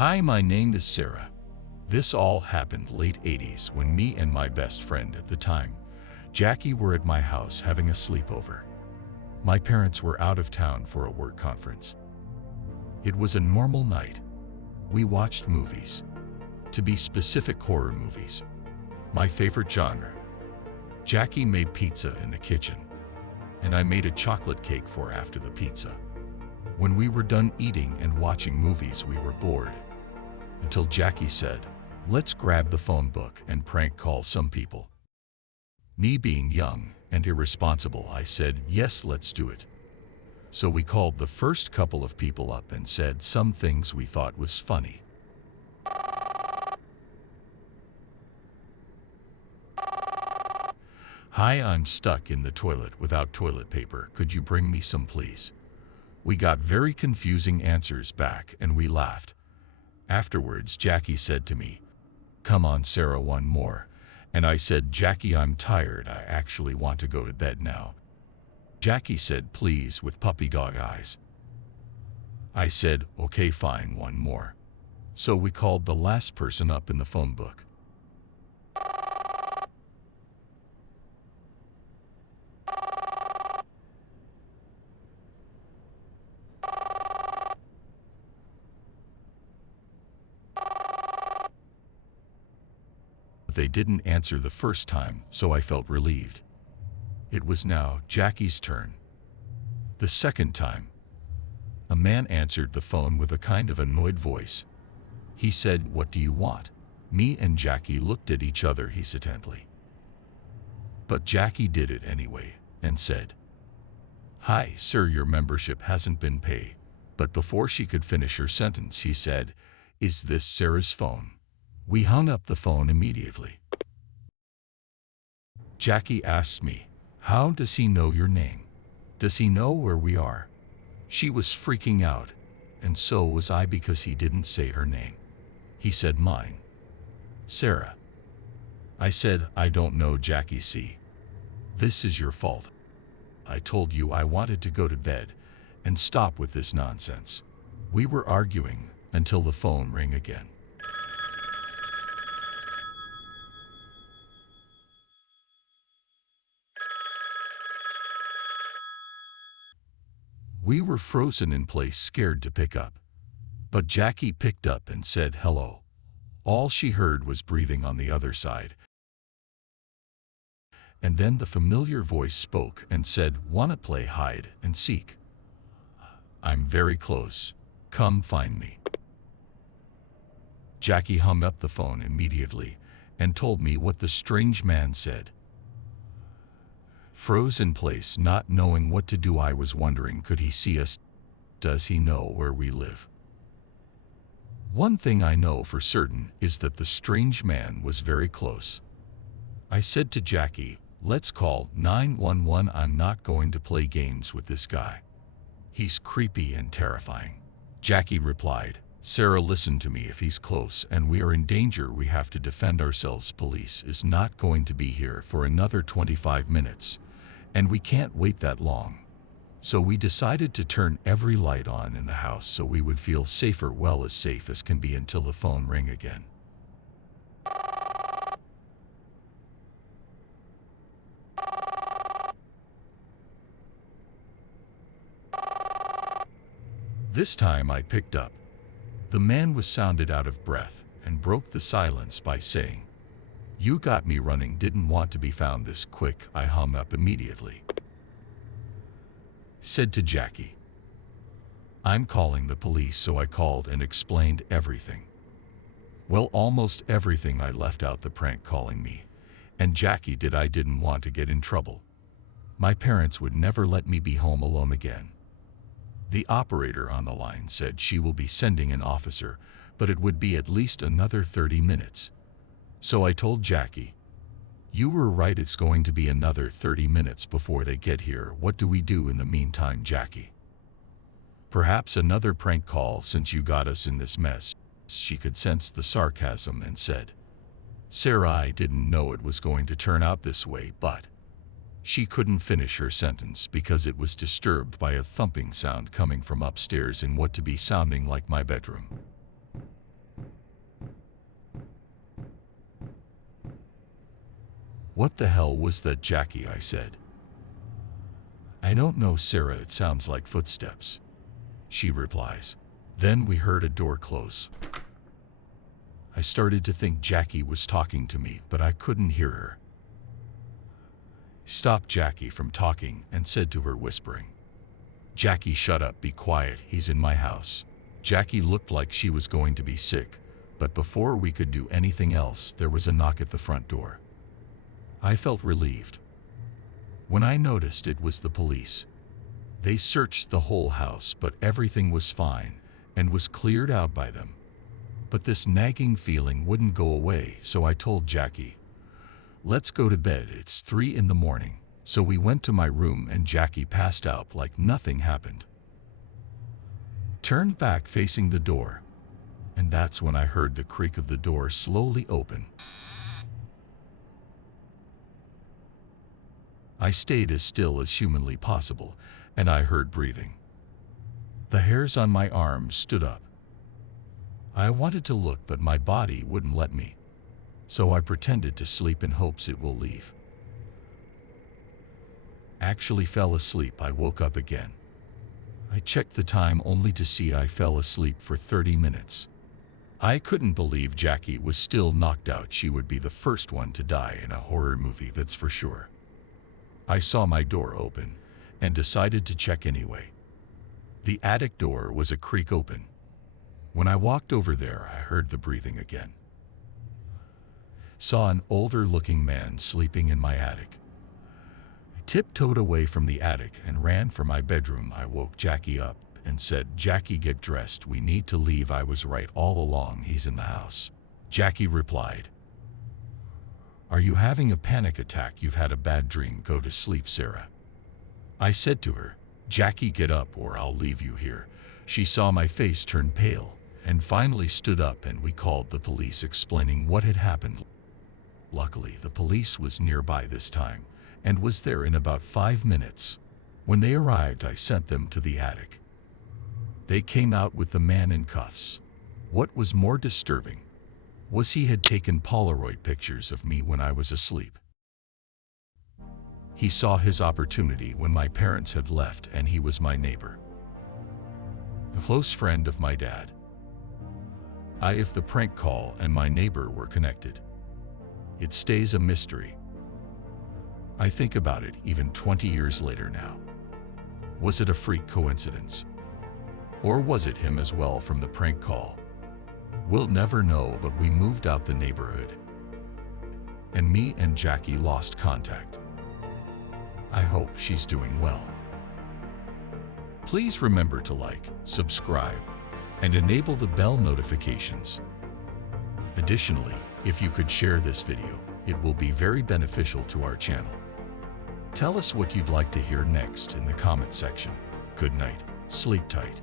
Hi, my name is Sarah. This all happened late 80s when me and my best friend at the time, Jackie, were at my house having a sleepover. My parents were out of town for a work conference. It was a normal night. We watched movies. To be specific, horror movies. My favorite genre. Jackie made pizza in the kitchen, and I made a chocolate cake for after the pizza. When we were done eating and watching movies, we were bored. Until Jackie said, "Let's grab the phone book and prank call some people." Me being young and irresponsible, I said, "Yes, let's do it." So we called the first couple of people up and said some things we thought was funny. "Hi, I'm stuck in the toilet without toilet paper. Could you bring me some, please?" We got very confusing answers back and we laughed. Afterwards, Jackie said to me, "Come on, Sarah, one more." And I said, "Jackie, I'm tired. I actually want to go to bed now." Jackie said, "Please," with puppy dog eyes. I said, "Okay, fine, one more." So we called the last person up in the phone book. They didn't answer the first time, so I felt relieved. It was now Jackie's turn. The second time, a man answered the phone with a kind of annoyed voice. He said, "What do you want?" Me and Jackie looked at each other hesitantly. But Jackie did it anyway and said, "Hi, sir, your membership hasn't been paid." But before she could finish her sentence, he said, "Is this Sarah's phone?" We hung up the phone immediately. Jackie asked me, "How does he know your name? Does he know where we are?" She was freaking out, and so was I, because he didn't say her name. He said mine. "Sarah." I said, "I don't know, Jackie. See, this is your fault. I told you I wanted to go to bed, and stop with this nonsense." We were arguing until the phone rang again. We were frozen in place, scared to pick up. But Jackie picked up and said hello. All she heard was breathing on the other side. And then the familiar voice spoke and said, "Wanna play hide and seek? I'm very close. Come find me." Jackie hung up the phone immediately and told me what the strange man said. Froze in place, not knowing what to do, I was wondering, could he see us? Does he know where we live? One thing I know for certain is that the strange man was very close. I said to Jackie, "Let's call 911. I'm not going to play games with this guy. He's creepy and terrifying." Jackie replied, "Sarah, listen to me. If he's close and we are in danger, we have to defend ourselves. Police is not going to be here for another 25 minutes, and we can't wait that long." So we decided to turn every light on in the house so we would feel safer, well, as safe as can be, until the phone rang again. This time I picked up. The man was sounded out of breath and broke the silence by saying, "You got me running, didn't want to be found this quick." I hung up immediately. Said to Jackie, "I'm calling the police." So I called and explained everything. Well, almost everything. I left out the prank calling me, and Jackie did. I didn't want to get in trouble. My parents would never let me be home alone again. The operator on the line said she will be sending an officer, but it would be at least another 30 minutes. So I told Jackie, "You were right, it's going to be another 30 minutes before they get here. What do we do in the meantime, Jackie?" "Perhaps another prank call, since you got us in this mess." She could sense the sarcasm and said, "Sarah, I didn't know it was going to turn out this way." But she couldn't finish her sentence because it was disturbed by a thumping sound coming from upstairs in what to be sounding like my bedroom. "What the hell was that, Jackie?" I said. "I don't know, Sarah. It sounds like footsteps," she replies. Then we heard a door close. I started to think Jackie was talking to me, but I couldn't hear her. Stopped Jackie from talking and said to her, whispering, "Jackie, shut up, be quiet, he's in my house." Jackie looked like she was going to be sick, but before we could do anything else, there was a knock at the front door. I felt relieved when I noticed it was the police. They searched the whole house, but everything was fine and was cleared out by them. But this nagging feeling wouldn't go away, so I told Jackie, "Let's go to bed, it's 3 in the morning." So we went to my room and Jackie passed out like nothing happened. Turned back facing the door, and that's when I heard the creak of the door slowly open. I stayed as still as humanly possible, and I heard breathing. The hairs on my arms stood up. I wanted to look, but my body wouldn't let me, so I pretended to sleep in hopes it will leave. Actually fell asleep. I woke up again. I checked the time only to see I fell asleep for 30 minutes. I couldn't believe Jackie was still knocked out. She would be the first one to die in a horror movie, that's for sure. I saw my door open and decided to check anyway. The attic door was a creak open. When I walked over there, I heard the breathing again. Saw an older-looking man sleeping in my attic. I tiptoed away from the attic and ran for my bedroom. I woke Jackie up and said, "Jackie, get dressed. We need to leave." I was right all along. He's in the house. Jackie replied, "Are you having a panic attack? You've had a bad dream. Go to sleep, Sarah." I said to her, "Jackie, get up or I'll leave you here." She saw my face turn pale and finally stood up, and we called the police, explaining what had happened. Luckily, the police was nearby this time and was there in about 5 minutes. When they arrived, I sent them to the attic. They came out with the man in cuffs. What was more disturbing was he had taken Polaroid pictures of me when I was asleep. He saw his opportunity when my parents had left, and he was my neighbor, a close friend of my dad. If the prank call and my neighbor were connected, it stays a mystery. I think about it even 20 years later now. Was it a freak coincidence? Or was it him as well from the prank call? We'll never know, but we moved out the neighborhood, and me and Jackie lost contact. I hope she's doing well. Please remember to like, subscribe, and enable the bell notifications. Additionally, if you could share this video, it will be very beneficial to our channel. Tell us what you'd like to hear next in the comment section. Good night, sleep tight.